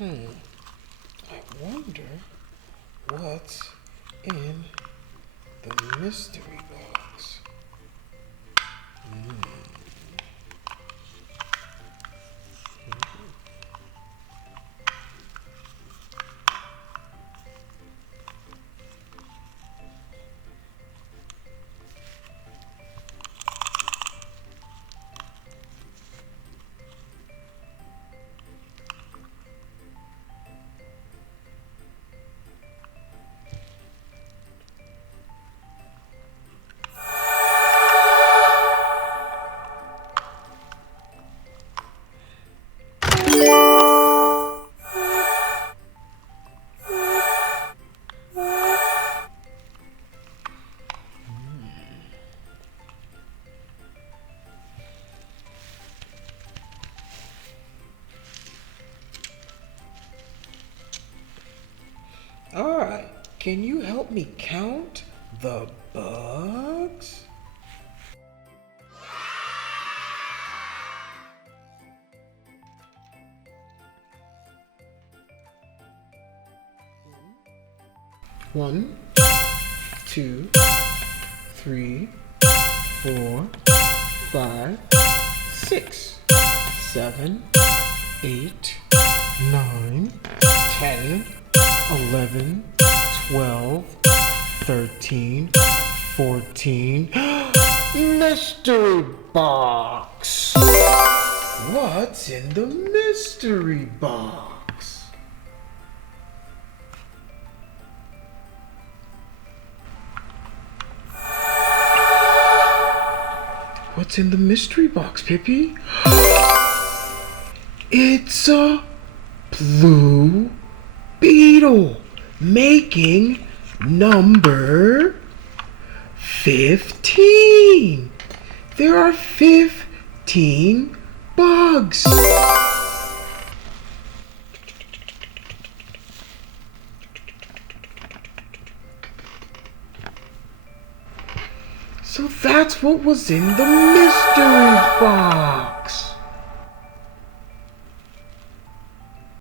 I wonder what's in the mystery box. All right, can you help me count the bugs? One, two, three, 4, 5, 6, 7, 8, 9, 10, 11, 12, 13, 14. Mystery box! What's in the mystery box? What's in the mystery box, Pippy? It's a blue beetle making number 15. There are 15 bugs. So that's what was in the mystery box.